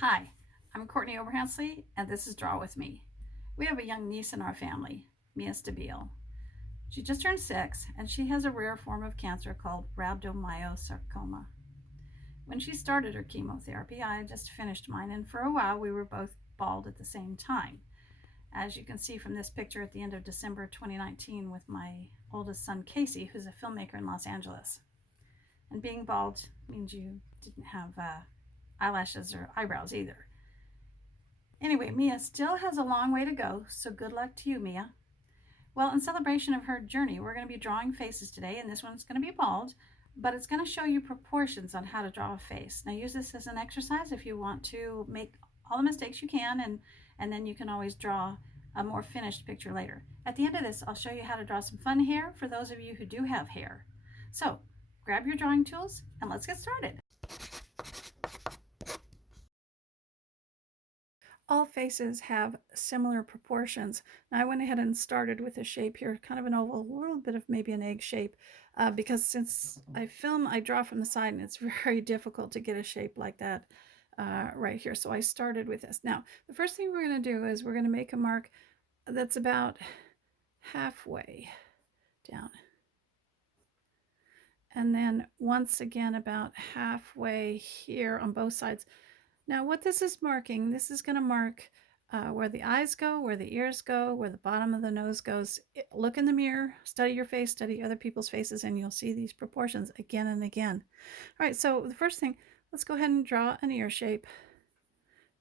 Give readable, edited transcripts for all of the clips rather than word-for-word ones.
Hi, I'm Courtney Oberhansley, and this is Draw With Me. We have a young niece in our family, Mia Stabile. She just turned 6, and she has a rare form of cancer called rhabdomyosarcoma. When she started her chemotherapy, I just finished mine, and for a while we were both bald at the same time. As you can see from this picture at the end of December 2019 with my oldest son Casey, who's a filmmaker in Los Angeles. And being bald means you didn't have eyelashes or eyebrows either. Anyway, Mia still has a long way to go, so good luck to you, Mia. Well, in celebration of her journey, we're going to be drawing faces today, and this one's going to be bald, but it's going to show you proportions on how to draw a face. Now, use this as an exercise if you want to make all the mistakes you can, and then you can always draw a more finished picture later. At the end of this, I'll show you how to draw some fun hair for those of you who do have hair. So, grab your drawing tools, and let's get started. All faces have similar proportions. Now I went ahead and started with a shape here, kind of an oval, a little bit of maybe an egg shape, because since I film, I draw from the side, and it's very difficult to get a shape like that right here. So I started with this. Now, the first thing we're going to do is we're going to make a mark that's about halfway down. And then once again, about halfway here on both sides. Now what this is marking, this is going to mark where the eyes go, where the ears go, where the bottom of the nose goes. Look in the mirror, study your face, study other people's faces, and you'll see these proportions again and again. All right, so the first thing, let's go ahead and draw an ear shape.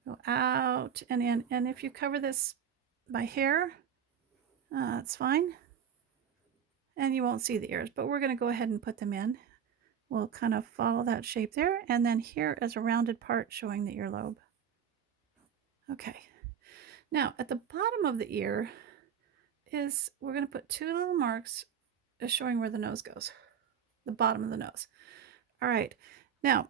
Go out and in, and if you cover this by hair, that's fine. And you won't see the ears, but we're going to go ahead and put them in. We'll kind of follow that shape there, and then here is a rounded part showing the earlobe. Okay. Now, at the bottom of the ear is, we're going to put two little marks showing where the nose goes, the bottom of the nose. All right. Now,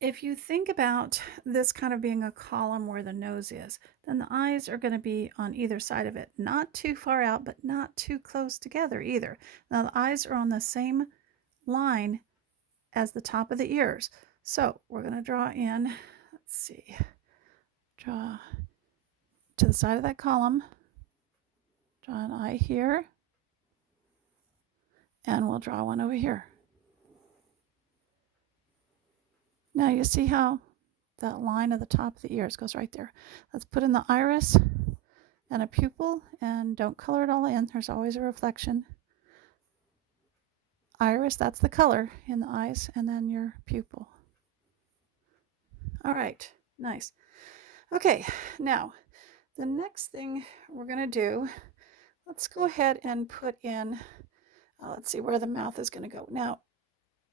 if you think about this kind of being a column where the nose is, then the eyes are going to be on either side of it, not too far out, but not too close together either. Now, the eyes are on the same line as the top of the ears. So we're going to draw in, let's see, draw to the side of that column, draw an eye here, and we'll draw one over here. Now you see how that line at the top of the ears goes right there. Let's put in the iris and a pupil, and don't color it all in. There's always a reflection. Iris, that's the color in the eyes, and then your pupil. All right, nice. Okay, now the next thing we're going to do, let's go ahead and put in, let's see where the mouth is going to go. Now,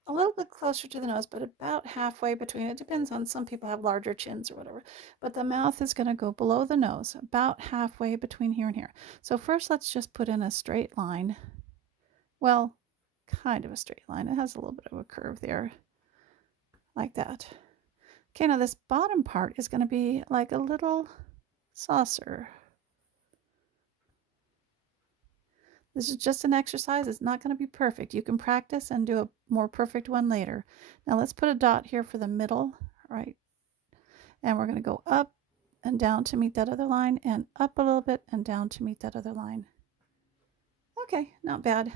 a little bit closer to the nose, but about halfway between. It depends on, some people have larger chins or whatever, but the mouth is going to go below the nose, about halfway between here and here. So first, let's just put in a straight line. Well, kind of a straight line. It has a little bit of a curve there, like that. Okay, now this bottom part is going to be like a little saucer. This is just an exercise. It's not going to be perfect. You can practice and do a more perfect one later. Now let's put a dot here for the middle, right? And we're going to go up and down to meet that other line, and up a little bit and down to meet that other line. Okay, not bad.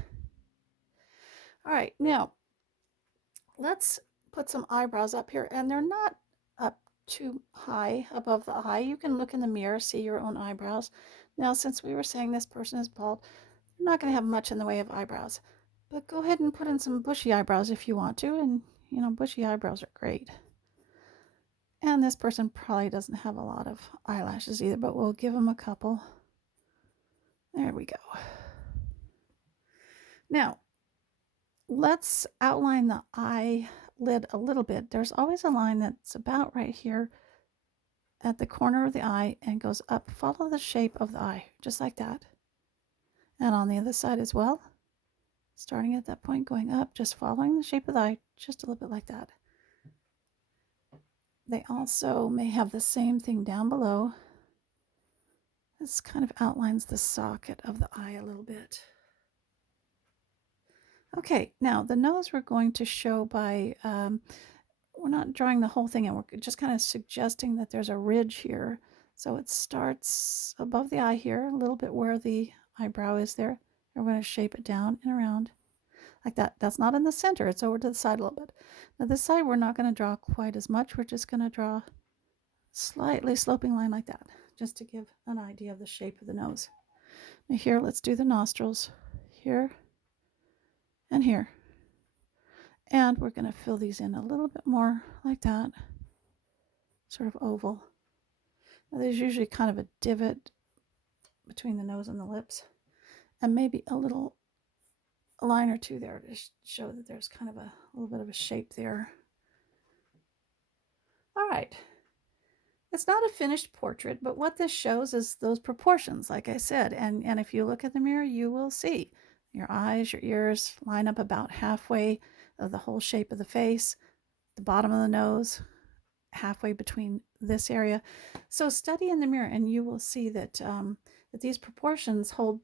All right, now let's put some eyebrows up here, and they're not up too high above the eye. You can look in the mirror, see your own eyebrows. Now, since we were saying this person is bald, you're not going to have much in the way of eyebrows, but go ahead and put in some bushy eyebrows if you want to, and you know, bushy eyebrows are great. And this person probably doesn't have a lot of eyelashes either, but we'll give them a couple. There we go. Now, let's outline the eyelid a little bit. There's always a line that's about right here at the corner of the eye and goes up. Follow the shape of the eye, just like that. And on the other side as well, starting at that point, going up, just following the shape of the eye, just a little bit like that. They also may have the same thing down below. This kind of outlines the socket of the eye a little bit. Okay, now the nose we're going to show by we're not drawing the whole thing in. We're just kind of suggesting that there's a ridge here. So it starts above the eye here, a little bit where the eyebrow is there. And we're going to shape it down and around like that. That's not in the center. It's over to the side a little bit. Now this side, we're not going to draw quite as much. We're just going to draw slightly sloping line like that, just to give an idea of the shape of the nose. Now here, let's do the nostrils here and here. And we're going to fill these in a little bit more like that, sort of oval. Now there's usually kind of a divot between the nose and the lips, and maybe a little line or two there to show that there's kind of a little bit of a shape there. All right. It's not a finished portrait, but what this shows is those proportions, like I said. And if you look at the mirror, you will see your eyes, your ears line up about halfway of the whole shape of the face, the bottom of the nose, halfway between this area. So study in the mirror, and you will see that that these proportions hold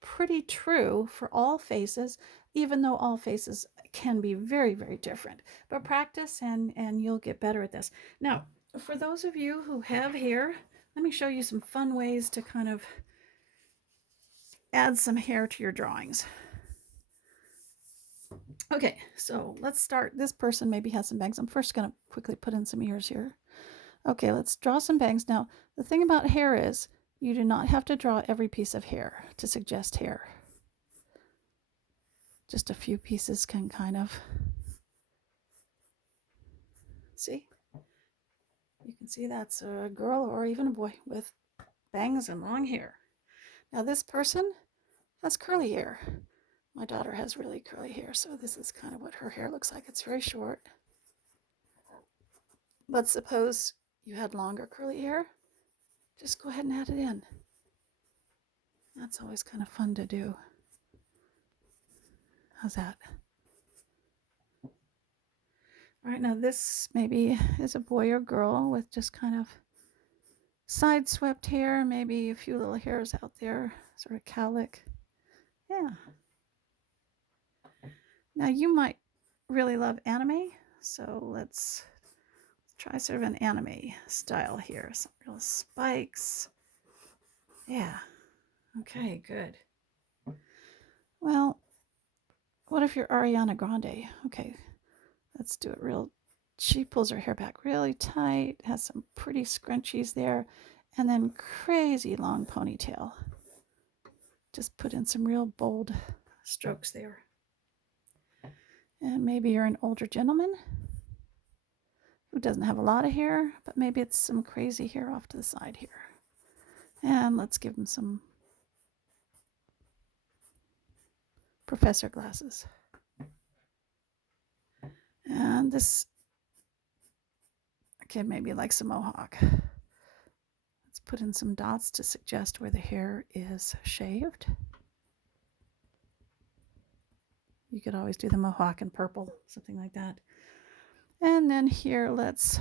pretty true for all faces, even though all faces can be very, very different. But practice, and you'll get better at this. Now, for those of you who have hair, let me show you some fun ways to kind of add some hair to your drawings. Okay, so let's start. This person maybe has some bangs. I'm first going to quickly put in some ears here. Okay, let's draw some bangs. Now, the thing about hair is you do not have to draw every piece of hair to suggest hair. Just a few pieces can kind of, see? You can see that's a girl or even a boy with bangs and long hair. Now this person has curly hair. My daughter has really curly hair, so this is kind of what her hair looks like. It's very short. But suppose you had longer curly hair, just go ahead and add it in. That's always kind of fun to do. How's that? All right, now this maybe is a boy or girl with just kind of side swept hair, maybe a few little hairs out there, sort of cowlick. Yeah. Now you might really love anime, so let's try sort of an anime style here. Some real spikes. Yeah. Okay, good. Well, what if you're Ariana Grande? Okay, let's do it real. She pulls her hair back really tight, has some pretty scrunchies there, and then crazy long ponytail. Just put in some real bold strokes there. And maybe you're an older gentleman who doesn't have a lot of hair, but maybe it's some crazy hair off to the side here. And let's give him some professor glasses. And this kid maybe likes a mohawk. Let's put in some dots to suggest where the hair is shaved. You could always do the mohawk in purple, something like that. And then here, let's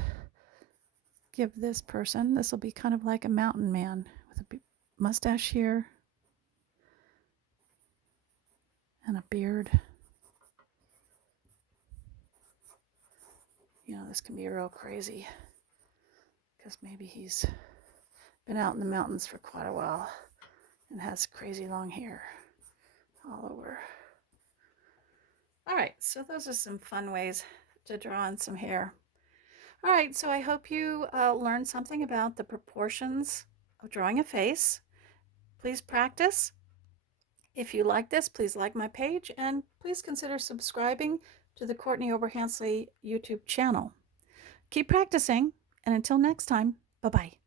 give this person, this will be kind of like a mountain man with a mustache here and a beard. You know, this can be real crazy because maybe he's been out in the mountains for quite a while and has crazy long hair all over. All right, so those are some fun ways to draw on some hair. All right, so I hope you learned something about the proportions of drawing a face. Please practice. If you like this, please like my page and please consider subscribing to the Courtney Oberhansley YouTube channel. Keep practicing, and until next time, bye-bye.